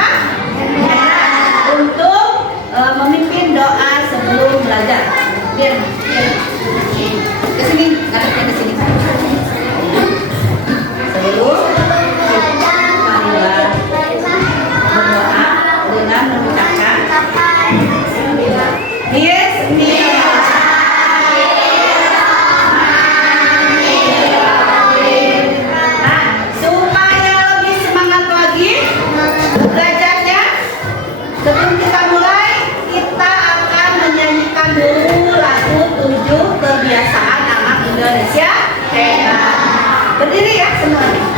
apa? Ya, untuk memimpin doa sebelum belajar. Biar ke sini, ngadepnya ke sini. Sebelum marilah berdoa dengan mengucapkan supaya lebih semangat lagi belajarnya, sebelum kita mulai, kita akan menyanyikan dulu lagu 7 kebiasaan anak Indonesia hebat. Berdiri ya semuanya.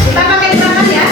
Kita pakai tangan ya.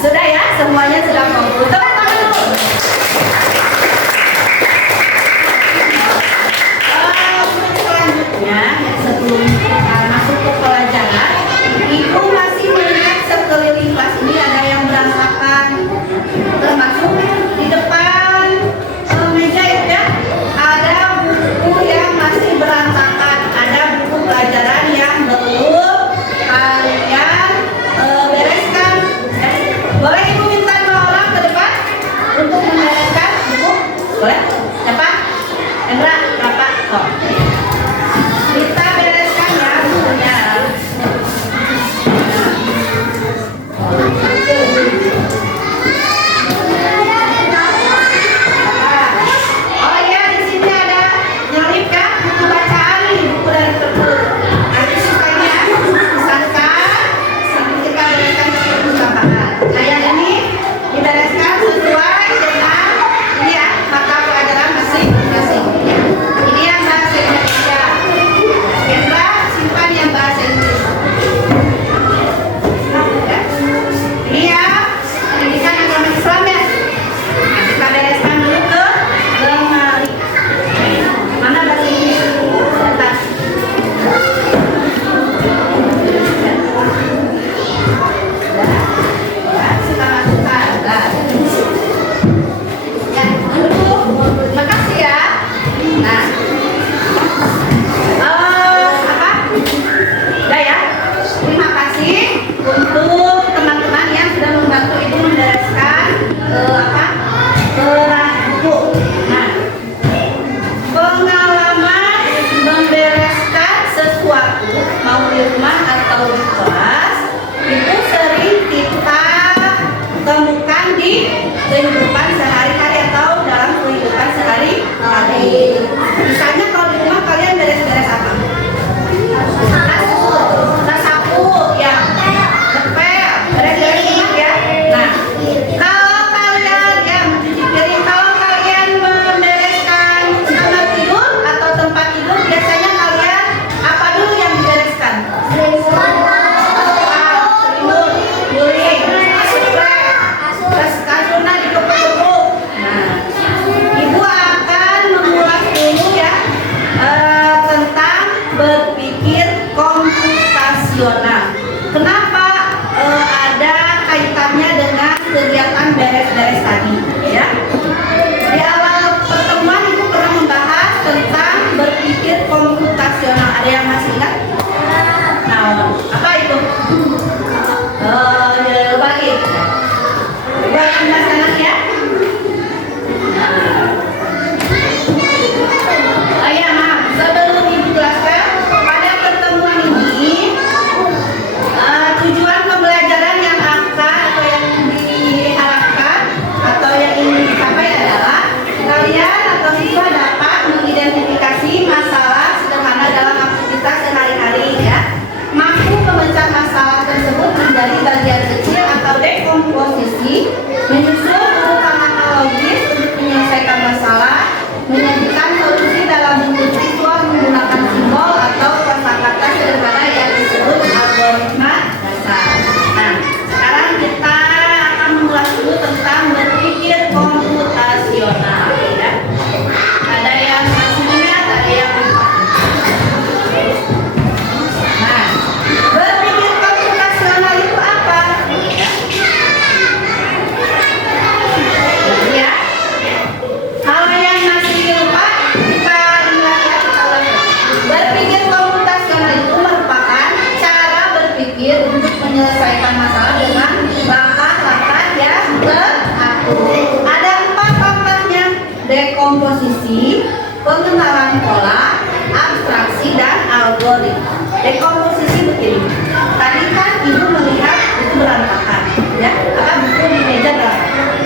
Sudah ya, semuanya sudah mampu. Teman-teman dulu. komputasional, ya. Ada yang masih ingat, ada yang lupa. Nah, berpikir komputasional itu apa? Ya. Kalau yang masih lupa, kita ingat ya, kita ulangi. Berpikir komputasional itu merupakan cara berpikir untuk menyelesaikan masalah dengan langkah-langkah yang teratur. Ada 4 langkahnya: dekomposisi, pengenalan pola, abstraksi, dan algoritma. Dekomposisi begini. Tadi kan ibu melihat itu berantakan, ya, apa buku di meja berantakan.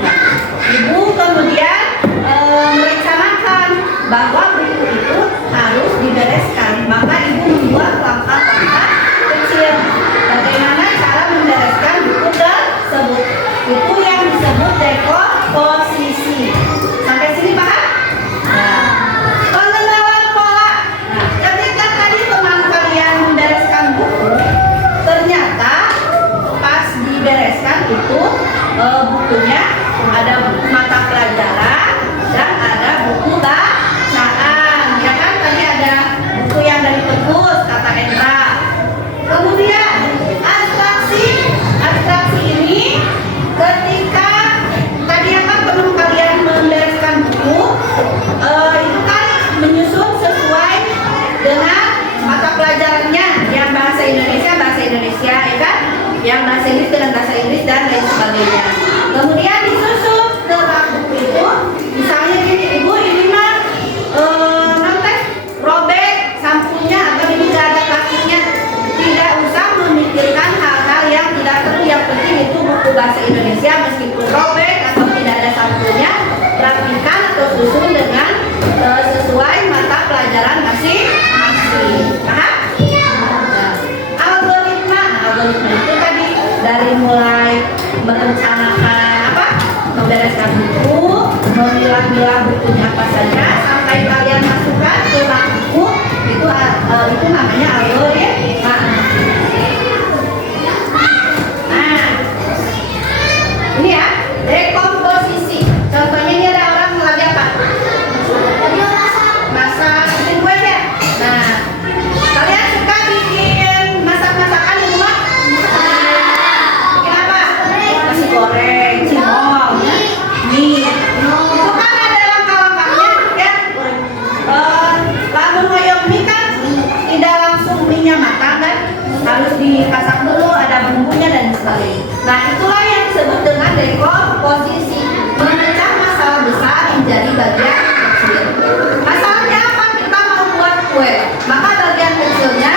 Nah, ibu kemudian merencanakan bahwa buku itu harus dibereskan. Maka ibu membuat langkah-langkah kecil. Bagaimana cara membereskan buku tersebut? Itu yang disebut dekomposisi. Sampai sini paham? Nah, pengenalan pola. Nah, ketika tadi teman kalian membereskan buku, ternyata pas dibereskan itu bukunya ada buku mata pelajaran dan ada buku bacaan. Ya kan, tadi ada buku yang dari perpus kata Endra. Kemudian abstraksi. Abstraksi ini ketika tadi apa belum kalian membereskan buku, itu kan menyusun sesuai dengan mata pelajarannya. Yang bahasa Indonesia, ya kan? Yang bahasa Inggris dengan bahasa Inggris dan lain sebagainya. Kemudian disusun ke rak buku itu. Misalnya gini, ibu ini mah nanti robek sampulnya atau ini nggak ada plastiknya. Tidak usah memikirkan hal-hal yang tidak perlu. Yang penting itu buku bahasa Indonesia meskipun robek atau tidak ada sampulnya, rapikan atau susun dengan sesuai mata pelajaran masing-masing. Paham? Nah, algoritma itu tadi dari mulai merencanakan apa, membereskan buku, memilah-milah bukunya apa saja sampai kalian masukkan ke rak buku, itu namanya algoritma. Nah, ini ya dekomposisi. Contohnya ini ada orang lagi apa? Masak bikin kue ya. Nah, kalian suka bikin masak-masakan di rumah? Bikin apa? Nasi goreng, cimol, mie. Itu kan ada langkah-langkahnya ya. Lalu hoyong mie kan tidak langsung mie-nya matang kan? Harus dimasak dulu, ada bumbunya dan sebagainya. Nah, itulah yang disebut dengan dekomposisi. Memecah masalah besar menjadi bagian kecil. Masalahnya apa? Kita mau buat kue, maka bagian kecilnya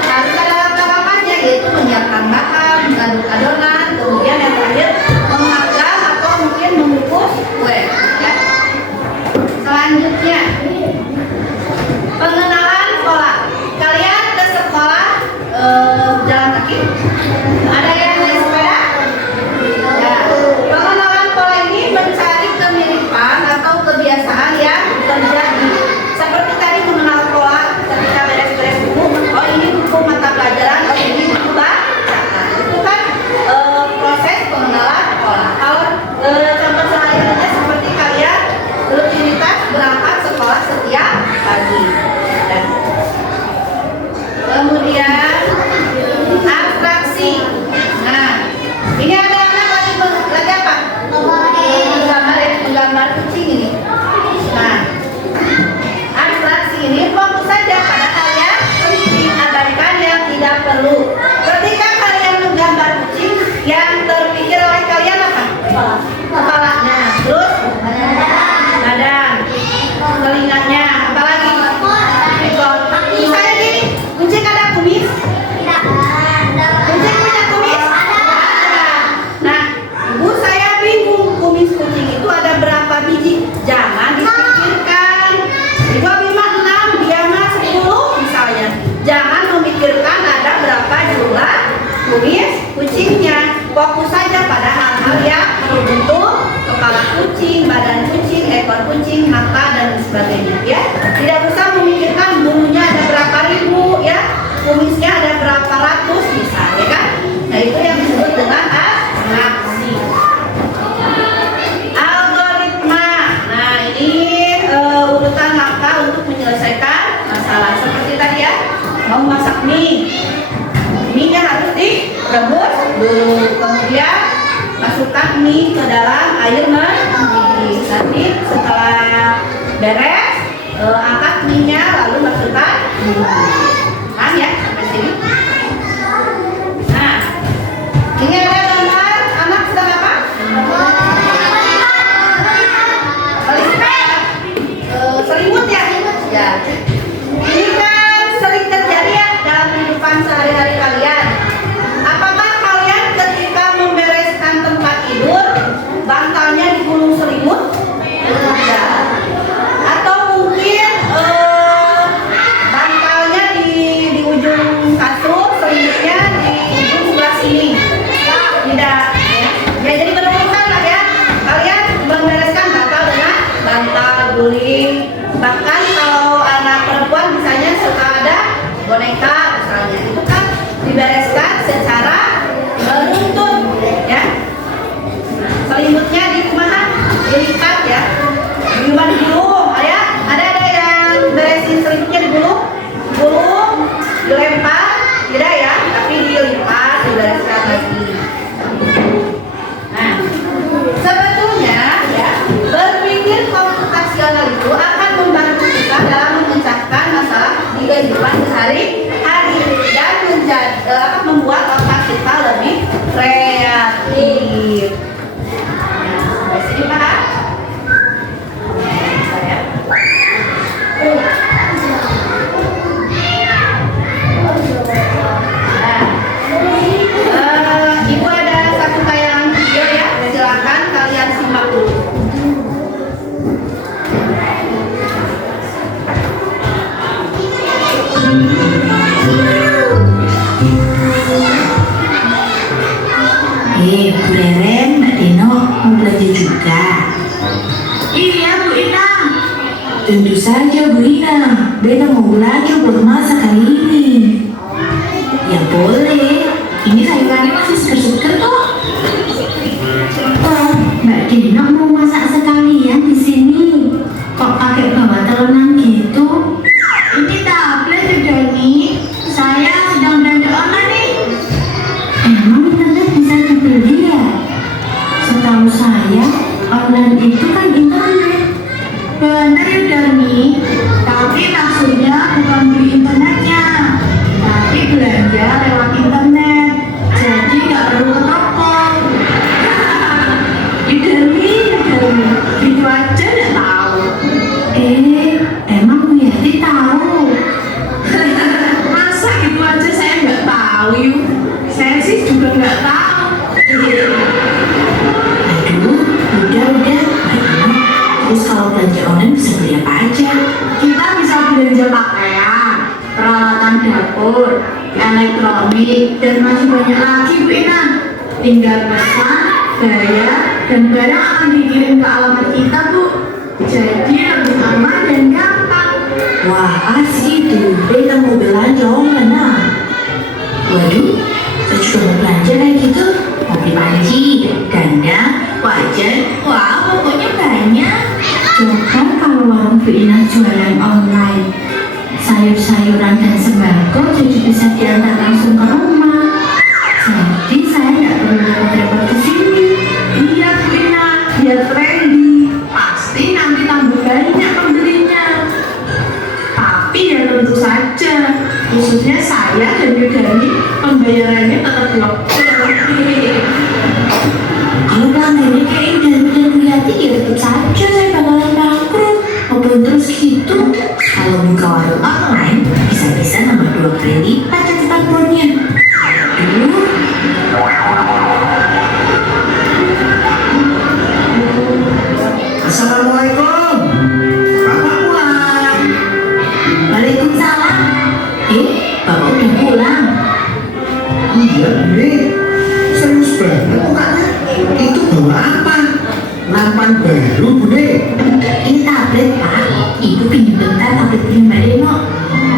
harus ada langkah-langkahnya, yaitu menyiapkan bahan, mengaduk adonan, kemudian yang terakhir memanggang atau mungkin mengukus kue. Ya. Selanjutnya, pengenalan pola. Kalian ke sekolah jalan kaki? Ada yang naik sepeda? Ya. Pengenalan pola ini mencari kemiripan atau kebiasaan yang terjadi. Seperti tadi mengenal pola ketika beres-beres buku. Oh, ini buku mata pelajaran, oh ini buku bacaan. Itu kan proses pengenalan pola. Kalau contoh sehari-harinya seperti kalian rutinitas berangkat sekolah setiap pagi. Dan kemudian abstraksi. Nah, ini ada anak lagi apa? Menggambar kucing ini. Nah, abstraksi ini fokus saja pada hal yang penting, abaikan yang tidak perlu. Ketika kalian menggambar kucing, yang terpikir oleh kalian apa? Kepalanya, terus badan, telinganya, apalagi ekor. Misalnya gini, kucing ada kumis? Kucing punya kumis? Ada. Nah, ibu saya bingung, kumis kucing itu ada berapa biji? Jangan dipikirkan. Ibu Abimah 6, dia mah 10 misalnya. Jangan memikirkan ada berapa jumlah kumis kucingnya. Fokus saja pada hal-hal yang berbentuk kepala kucing, badan kucing, ekor kucing, mata dan sebagainya. Ya, tidak usah memikirkan bulunya ada berapa ribu, ya, kumisnya ada berapa ratus bisa, ya kan? Nah, itu yang disebut dengan abstraksi. Algoritma. mie ke dalam air mendidih. Nanti setelah beres, angkat mie-nya lalu masukkan bumbu. Paham ya sampai sini? Nah, ini ada gambar anak sedang apa? Selimut ya? Ya. Ini kan sering terjadi ya dalam kehidupan sehari-hari kalian. Apakah kalian ketika membereskan tempat tidur, bantalnya digulung selimut? Ya. Atau mungkin bantalnya di ujung kasur, selimutnya di ujung sebelah sini? Tidak. Ya, jadi berurutan lah ya. Kalian membereskan bantal dengan bantal guling. Bahkan kalau anak perempuan misalnya suka ada boneka misalnya, itu kan dibereskan secara beruntun ya. Selimutnya di kumaha dilipat ya, cuma digulung. Ada yang beresin selimutnya digulung, dilempar, tidak ya, tapi dilipat, dibereskan lagi. Nah, sebetulnya ya, berpikir komputasional itu akan membantu kita dalam memecahkan masalah di kehidupan sehari-hari dan membuat otak kita lebih kreatif. Nah, sampai sini paham? Ibu ada satu tayangan video ya, silakan kalian simak dulu. Bu Reren, Mbak Deno mau belajar juga? Iya Bu Ina. Tentu saja Bu Ina, Beta mau belajar buat masak kali ini. Ya boleh, ini sayurannya masih seger-seger kok. Oh, Mbak Deno mau masak sekalian di sini. Kok pakai bawa telonan gitu? Ini tablet udah nih, saya sedang belanja online nih. Emang internet bisa dibeli ya? Setahu saya, online itu kan internet. Benar ya Dani, tapi maksudnya bukan beli internetnya, tapi belanja lewat internet. Jadi nggak perlu ke toko. Dani, gitu aja nggak tahu. Emang Bu Yati tahu? Masa gitu aja saya nggak tahu yuk? Saya sih juga nggak tahu. Aduh, udah. Terus kalau belanja online bisa beli apa aja? Kita bisa belanja pakaian, peralatan dapur, elektronik, dan masih banyak lagi Bu Ina. Tinggal pesan, bayar, dan barang akan dikirim ke alamat kita Bu. Jadi lebih aman dan gampang. Wah, asik tuh. Beta mau belanja online nah. Waduh, saya juga mau belanja kayak gitu. Mau beli panci, ganda, wajan, wah pokoknya banyak. Coba kalau warung Bu Ina jualan online, sayur-sayuran dan sembako jadi bisa diantar langsung ke rumah. Jadi saya nggak perlu repot-repot ke sini. Iya Bu Ina, biar trendy. Pasti nanti tambah banyak pembelinya. Tapi ya tentu saja, khususnya saya dan Yudani, pembayarannya tetap blok. Kalau pelanggannya kayak Yudani dan Yudati ya tetap saja saya bakalan bangkrut. Open terus gitu. Kalau buka warung online, bisa-bisa nambah 2 kali lipat catatan bonnya. Assalamualaikum. Bapak pulang. Waalaikumsalam. Bapak udah pulang. Iya, Budi. Serius banget mukanya. Itu bawa apa? Nampan baru, Budi. Ini tablet Pak. Ibu pinjam bentar tablet punya Mbak Deno.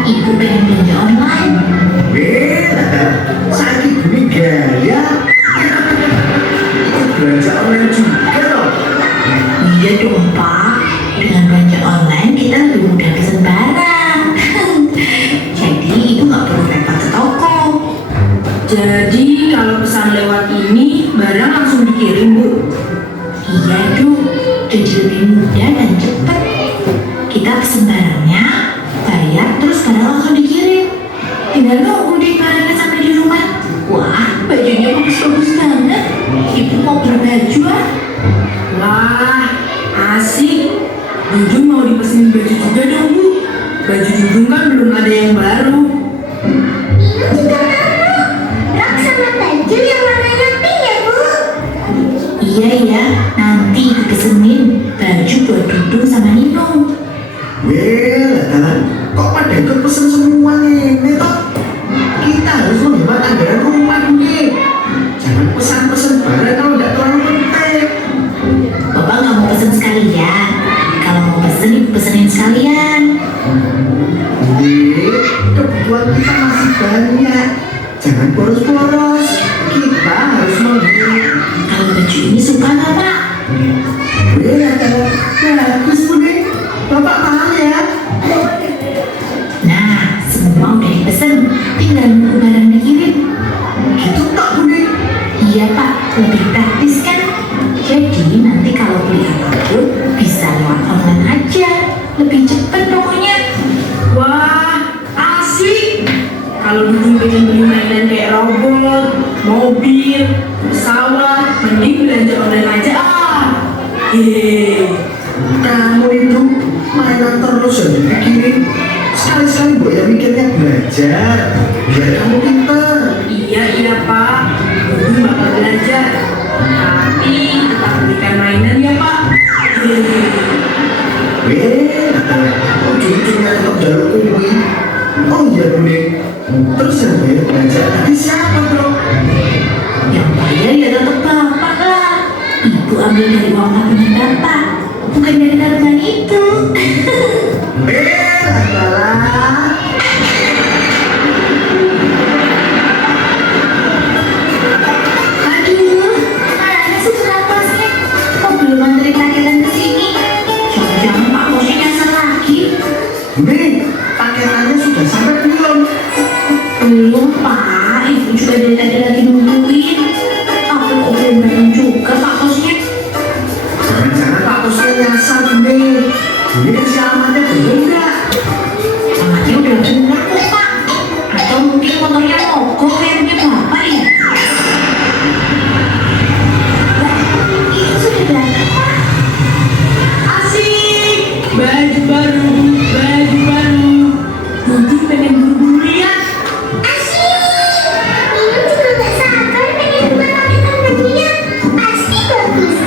Ibu pengen belanja online. Sakit Budi gaya. Itu belanja online juga loh. Iya dong Pak. Dengan belanja online kita lebih mudah pesan barang. Jadi ibu nggak perlu repot ke toko. Jadi kalau pesan lewat ini barang langsung dikirim Bu? jadi lebih mudah dan cepat. Kita pesen barangnya, bayar, terus barang langsung dikirim. Tinggal nunggu deh barangnya sampai di rumah. Wah, bajunya bagus-bagus banget. Ibu mau berbaju ah? Wah, asik. Dudung mau dipesenin baju juga dong, Bu. Baju Dudung kan belum ada yang baru. Ini juga mau. Rok sama baju yang warnanya pink ya, Bu? Iya ya, nanti dipesenin baju buat Dudung sama Nino. Lah, kok pada ikut pesen semua nih toh? Kita harus menghemat anggaran rumah nih. Jangan pesan-pesan barang kalau nggak terlalu penting. Bapak nggak mau pesen sekalian. Kalau mau pesen, ibu pesenin sekalian. Nih, kebutuhan kita masih banyak. Jangan boros-boros. Kita harus menghemat. Kalau baju ini suka nggak Pak? Bagus Bu nih. Bapak mahal ya. Nah, semua udah dipesen. Tinggal nunggu barang dikirim. Gitu tak Bu nih. Iya Pak, lebih praktis kan? Jadi nanti kalau beli apapun bisa lewat online aja. Lebih cepet pokoknya. Wah, asik. Kalau Dudung pengen beli mainan kayak robot, mobil, pesawat, mending belanja online aja ah. Hehehe. Kamu itu mainan terus yang dipikirin. Sekali-sekali Bu ya mikirnya belajar. Biar kamu pintar. Iya Pak, Dudung bakal belajar. Tapi tetap belikan mainan ya Pak. Hehehe. Ujung-ujungnya tetap jalur kumpul. Oh iya Bu nih. Terus yang bayar belajar tadi siapa bro? Yang bayar ya tetap Bapak lah. Ibu ambil dari uang tabungan Bapak, bukan dari tabungan itu. Lah. Aduh, mana sih surat posnya? Kok belum antri paketan ke sini? Jangan-jangan Pak Bosnya nyasar lagi. Nih, paketannya sudah sampai belum? Belum Pak, Ibu juga dari tadi lagi nungguin. Tapi kok belum datang juga Pak Bosnya? Jangan-jangan Pak Bosnya nyasar nih. Ini kasih alamatnya belum nggak? Alamatnya udah benar kok Pak. Atau mungkin motornya mogok kayak punya Bapak ya? Lah, itu sudah datang Pak. Asik, baju baru, baju baru. Dudung pengen buru-buru lihat. Asik. Ini juga gak sabar pengen buka paketan bajunya. Pasti bagus.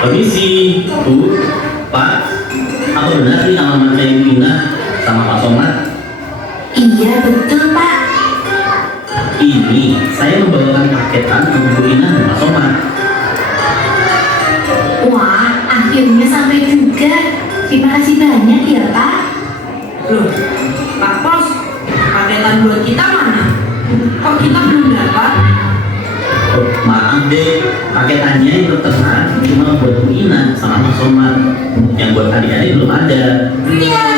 Permisi, Bu, Pak, apa benar ini alamatnya Ibu Ina sama Pak Somad? Iya betul Pak. Ini saya membawakan paketan untuk Ibu Ina dan Pak Somad. Wah, akhirnya sampai juga. Terima kasih banyak ya Pak. Loh, Pak Pos, paketan buat kita mana? Kok kita belum dapat? Oh, maaf deh, paketannya yang tertera cuma buat Bu Ina sama Pak Somad. Yang buat adik-adik belum ada. Ya.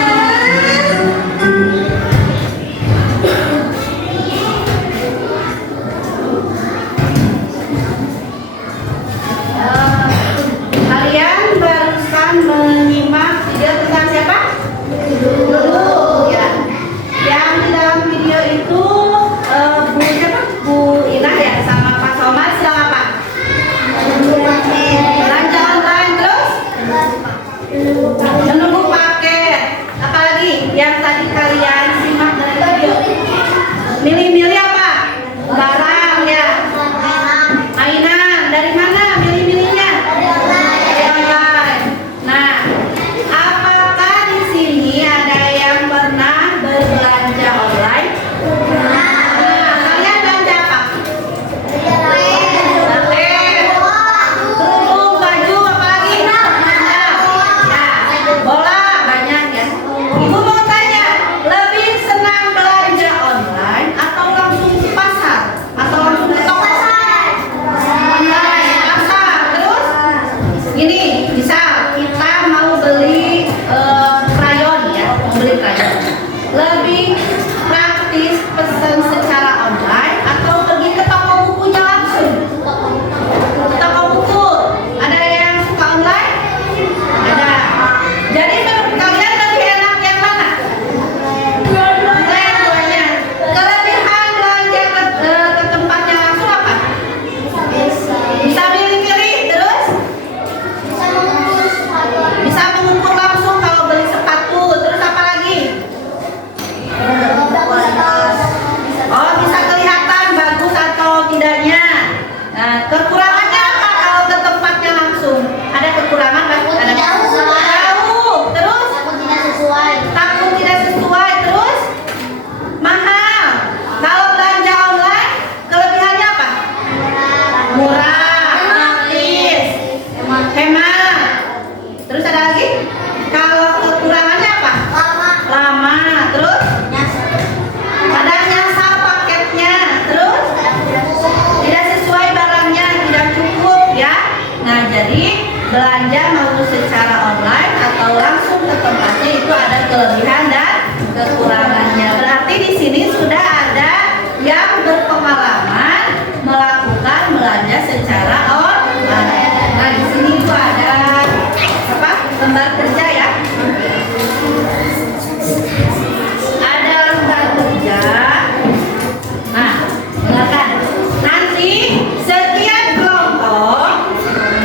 Kalian barusan menyimak video tentang siapa? Dulu ya. Yang di dalam video itu Bu siapa? Bu Inah ya sama Pak Somad sedang apa? Jalan-jalan terus menunggu paket. Nah, jadi belanja mau secara online atau langsung ke tempatnya itu ada kelebihan dan kekurangannya. Berarti di sini sudah ada yang berpengalaman melakukan belanja secara online. Nah, di sini itu ada apa? Lembar kerja ya. Ada lembar kerja. Nah, silakan. Nanti setiap kelompok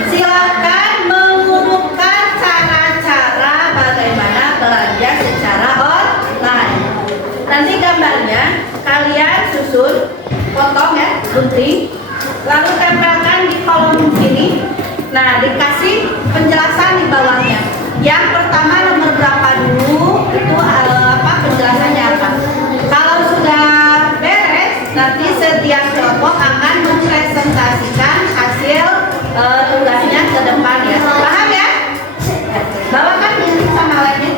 silakan mengurutkan cara-cara bagaimana belanja secara online. Nanti gambarnya kalian susun, potong ya, gunting, lalu tempelkan di kolom sini. Nah, dikasih penjelasan di bawahnya. Yang pertama nomor berapa dulu, itu penjelasannya apa. Kalau sudah beres, nanti setiap kelompok akan mempresentasikan hasil tugasnya ke depan ya. Paham ya? Bawakan ini sama lainnya.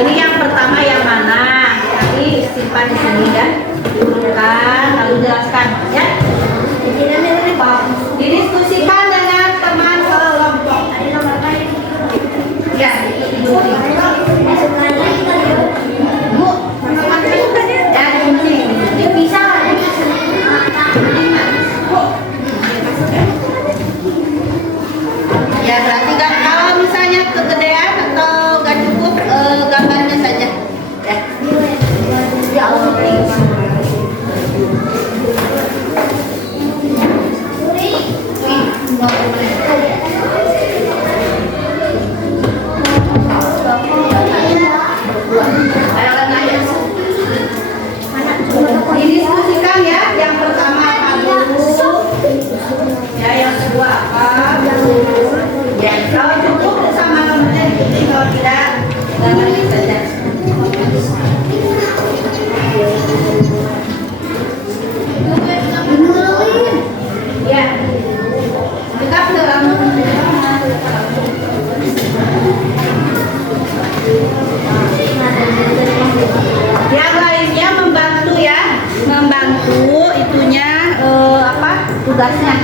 Ini yang pertama yang mana? Nanti simpan di sini kan, urutkan lalu jelaskan ya. Didiskusikan dengan teman kelompok. Ya, Bu, ya bisa. Ya berarti kan kalau misalnya kegedean atau gak cukup gambarnya saja ya. Ya Allah. Didiskusikan ya, yang pertama apa dulu, ya yang kedua apa dulu, ya kalau cukup sama nomornya diikuti, kalau tidak gambarnya saja. Ya, kita dalam yang lainnya membantu ya, membantu itunya tugasnya.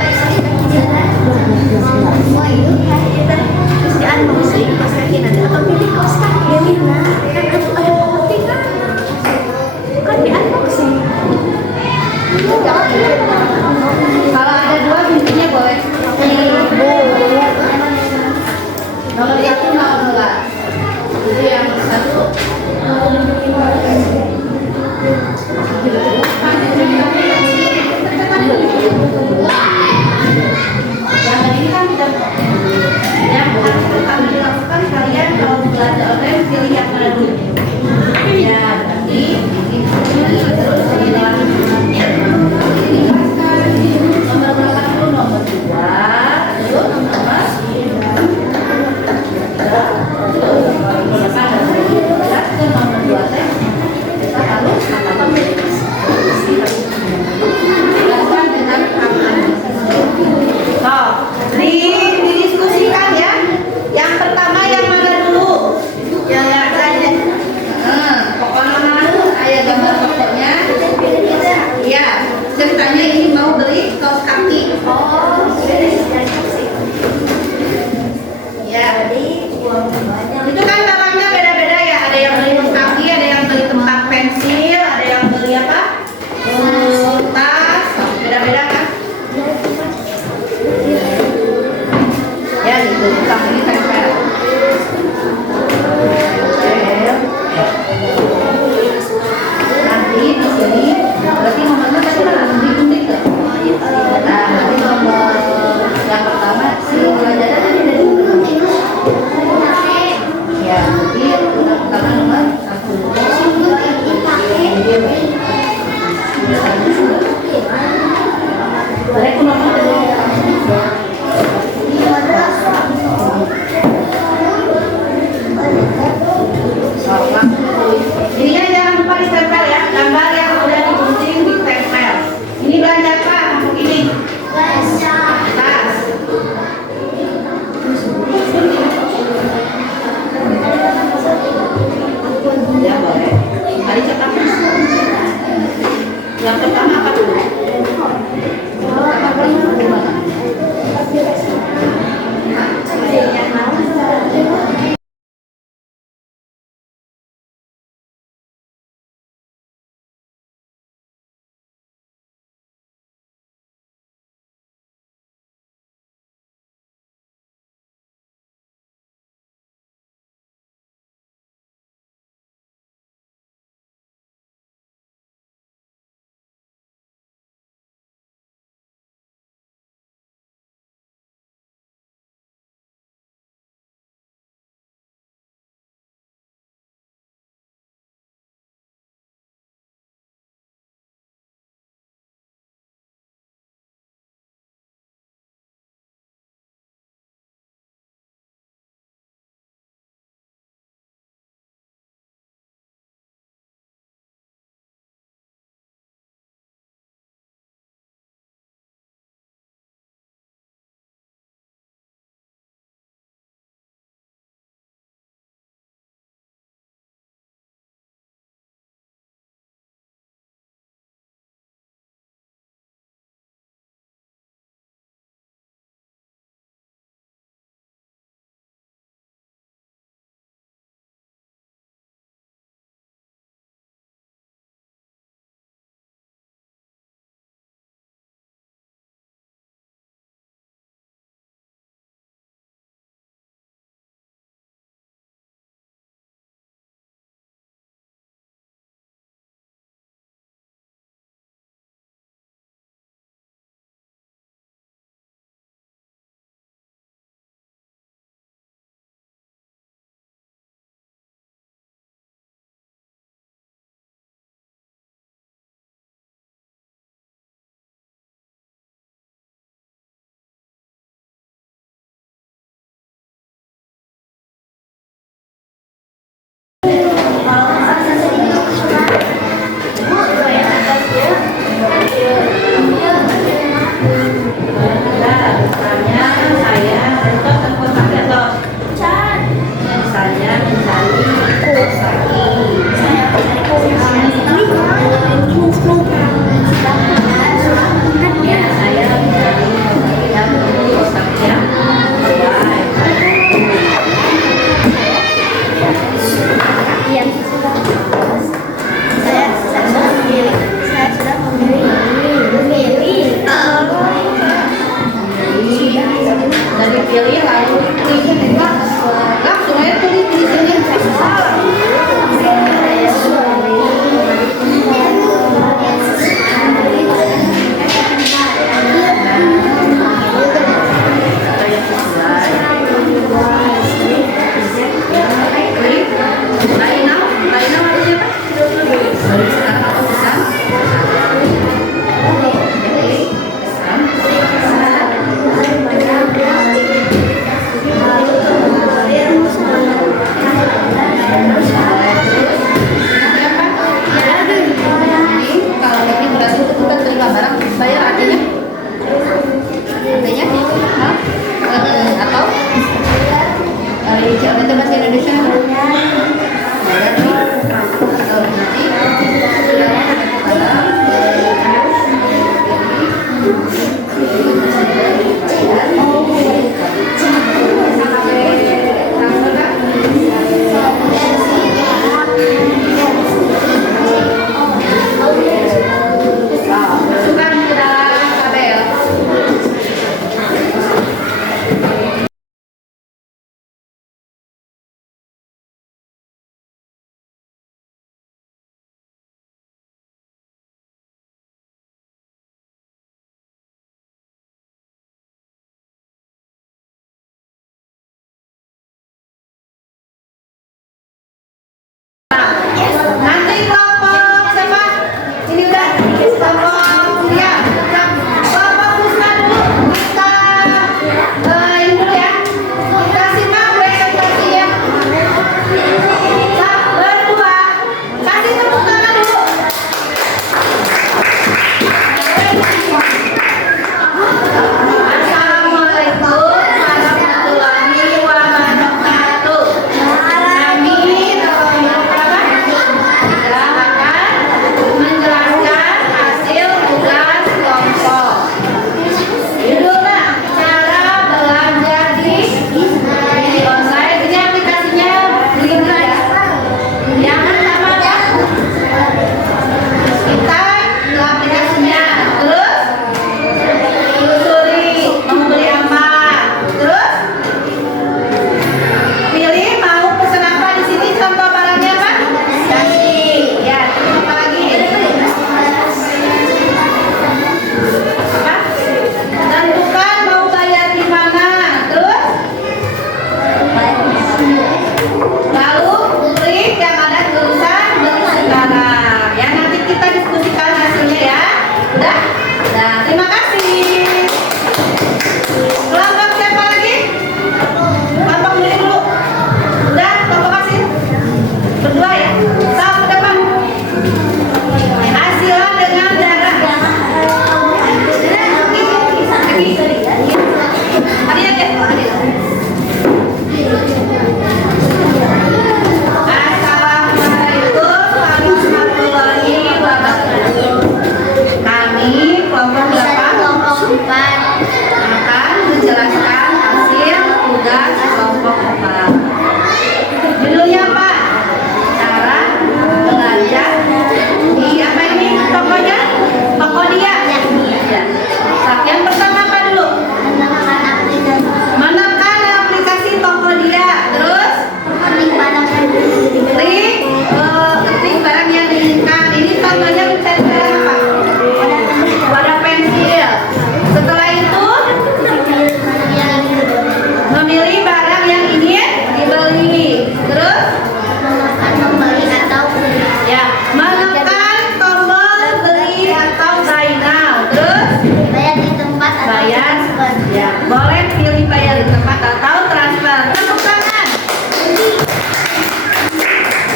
Kalau ada dua pintunya boleh. Nomor satu nomor dua. Itu yang satu. Yang ini kan yang harus dilakukan kalian kalau belanja online pilih yang mana dulu. Ya, berarti terus nomor berapa dulu? Nomor 3, terus nomor 2 didiskusikan ya. Yang pertama yang mana dulu? Yang lainnya. Pokoknya mana? Ayah gambar pokoknya. Ya, ceritanya ini mau beli kaos kaki. Ya, itu kan barangnya beda-beda ya. Ada yang beli kaos kaki, ada yang beli tempat pensil, ada yang beli apa? Tas, beda-beda kan? Ya gitu, kaki tempel. Nanti di sini berarti nomornya tadi harus digunting tuh. Nah, nanti nomor yang pertama si belanjanya tadi dari ya, jadi pertama nomor 1. Boleh nomor pilih lalu diklik langsung aja tulis tulisannya. Kalau ini berarti itu kan terima barang bayar artinya atau coba itu bahasa Indonesia bayar atau nanti masukkan ke dalam tabel. Nanti kelompok siapa? Ini udah kelompok ya. Kelompok Pusna dulu kita ini dulu ya. Kita simak presentasinya. Berdua kasih tepuk tangan dulu. Assalamualaikum warahmatullahi wabarakatuh. Kami akan menjelaskan hasil tugas kelompok. Judulnya cara belajar di online. Ini aplikasinya Libra ya. Yang pertama ya, kita ke aplikasinya. Terus telusuri mau beli apa. Terus pilih mau pesan apa di sini. Contoh barangnya apa? Kasih. Ya, terus apa lagi? Apa? Tentukan mau bayar di mana. Terus lalu klik yang ada tulisan beli sekarang. Ya, nanti kita diskusikan hasilnya ya. Udah? Nah, terima kasih. Kelompok siapa lagi? Kelompok beli dulu. Udah, kelompok kasih. Berdua ya. Tahu ke depan. Hasilnya dengan darah. Hadiah deh. Assalamualaikum warahmatullahi wabarakatuh. Kami kelompok berapa? Kelompok 4. Akan menjelaskan hasil tugas kelompok 4. Judulnya apa? Cara belajar di apa ini tokonya? Tokodia. Ya. Yang pertama apa dulu? Menemukan aplikasi. Menekan aplikasi Tokodia. Terus klik klik barang yang diinginkan. Ini contohnya misalnya apa? Wadah pensil. Setelah itu memilih barang yang ingin dibeli. Terus Membeli atau ya menekan tombol beli atau buy now. Terus bayar di tempat atau bayar. transfer. Ya, boleh pilih bayar di tempat atau transfer. Tepuk tangan.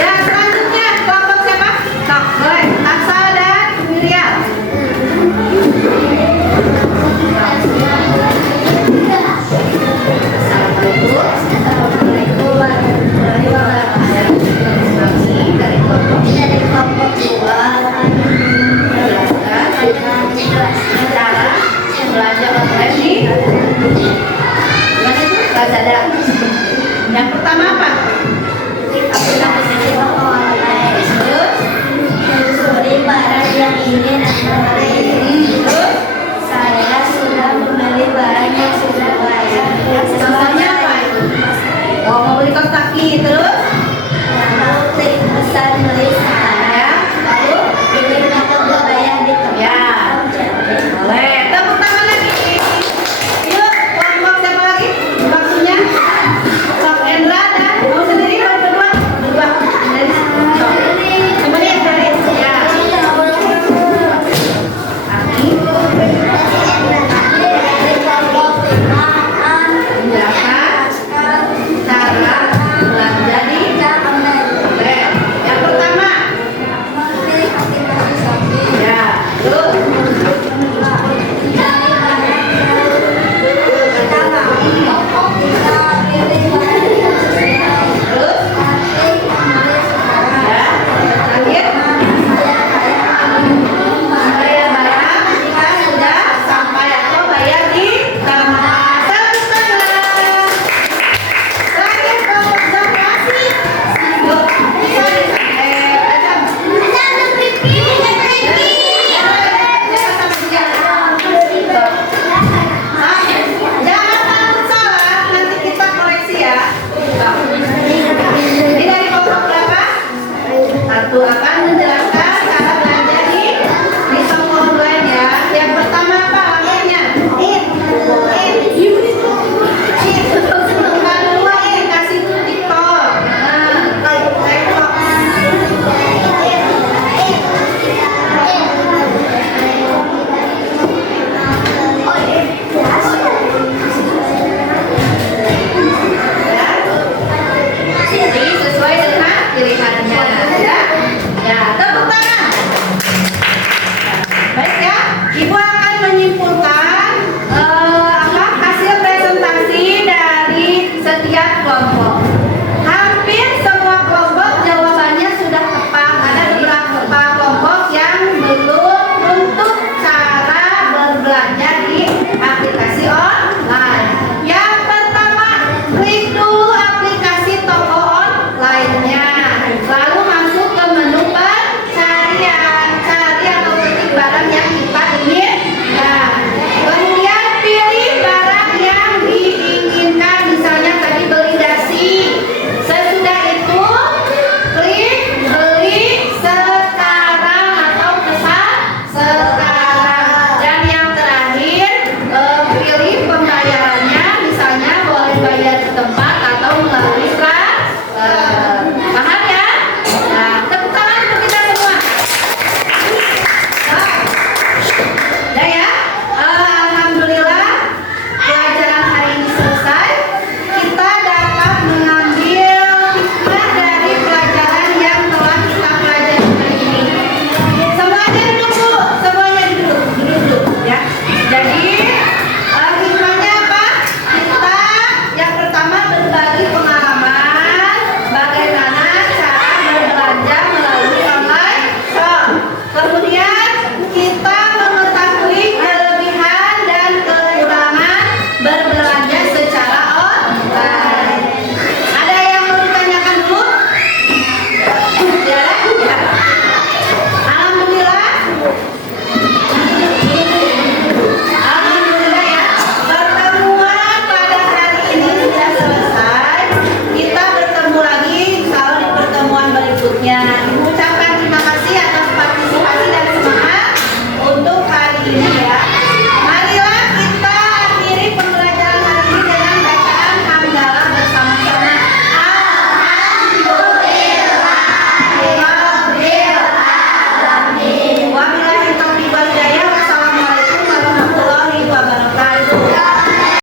Ya, selanjutnya kelompok siapa? Sok, boleh. Aksa dan Miriam. Assalamualaikum warahmatullahi wabarakatuh. Kami dari kelompok Dari kelompok 2. menjelaskan cara belajar online di Lazada. Yang pertama apa?